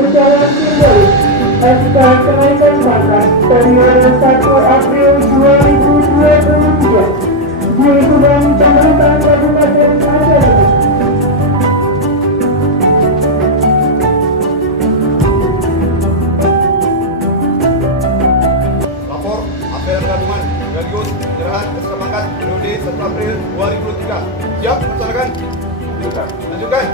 secara simbolis SK kenaikan pangkat periode 1 April 2023 di lingkungan pemerintahan Kabupaten Majalengka. Lapor apel gabungan sekaligus penyerahan SK pangkat periode 1 April 2023. Siap melaksanakan? Lanjutkan.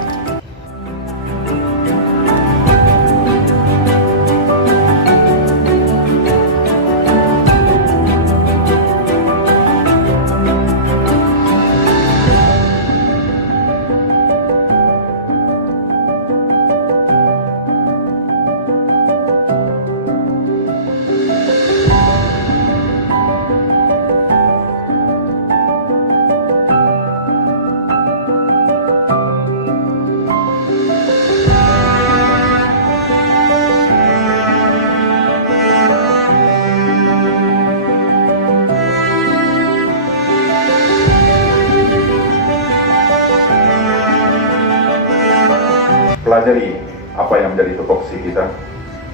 Pelajari apa yang menjadi tupoksi kita,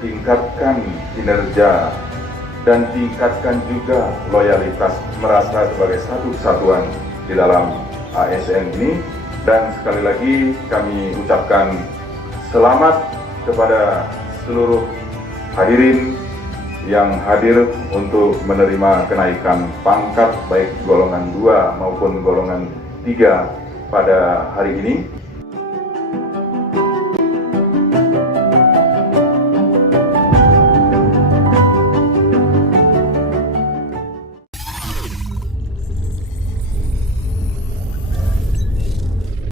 tingkatkan kinerja, dan tingkatkan juga loyalitas, merasa sebagai satu kesatuan di dalam ASN ini. Dan sekali lagi kami ucapkan selamat kepada seluruh hadirin yang hadir untuk menerima kenaikan pangkat baik golongan 2 maupun golongan 3 pada hari ini.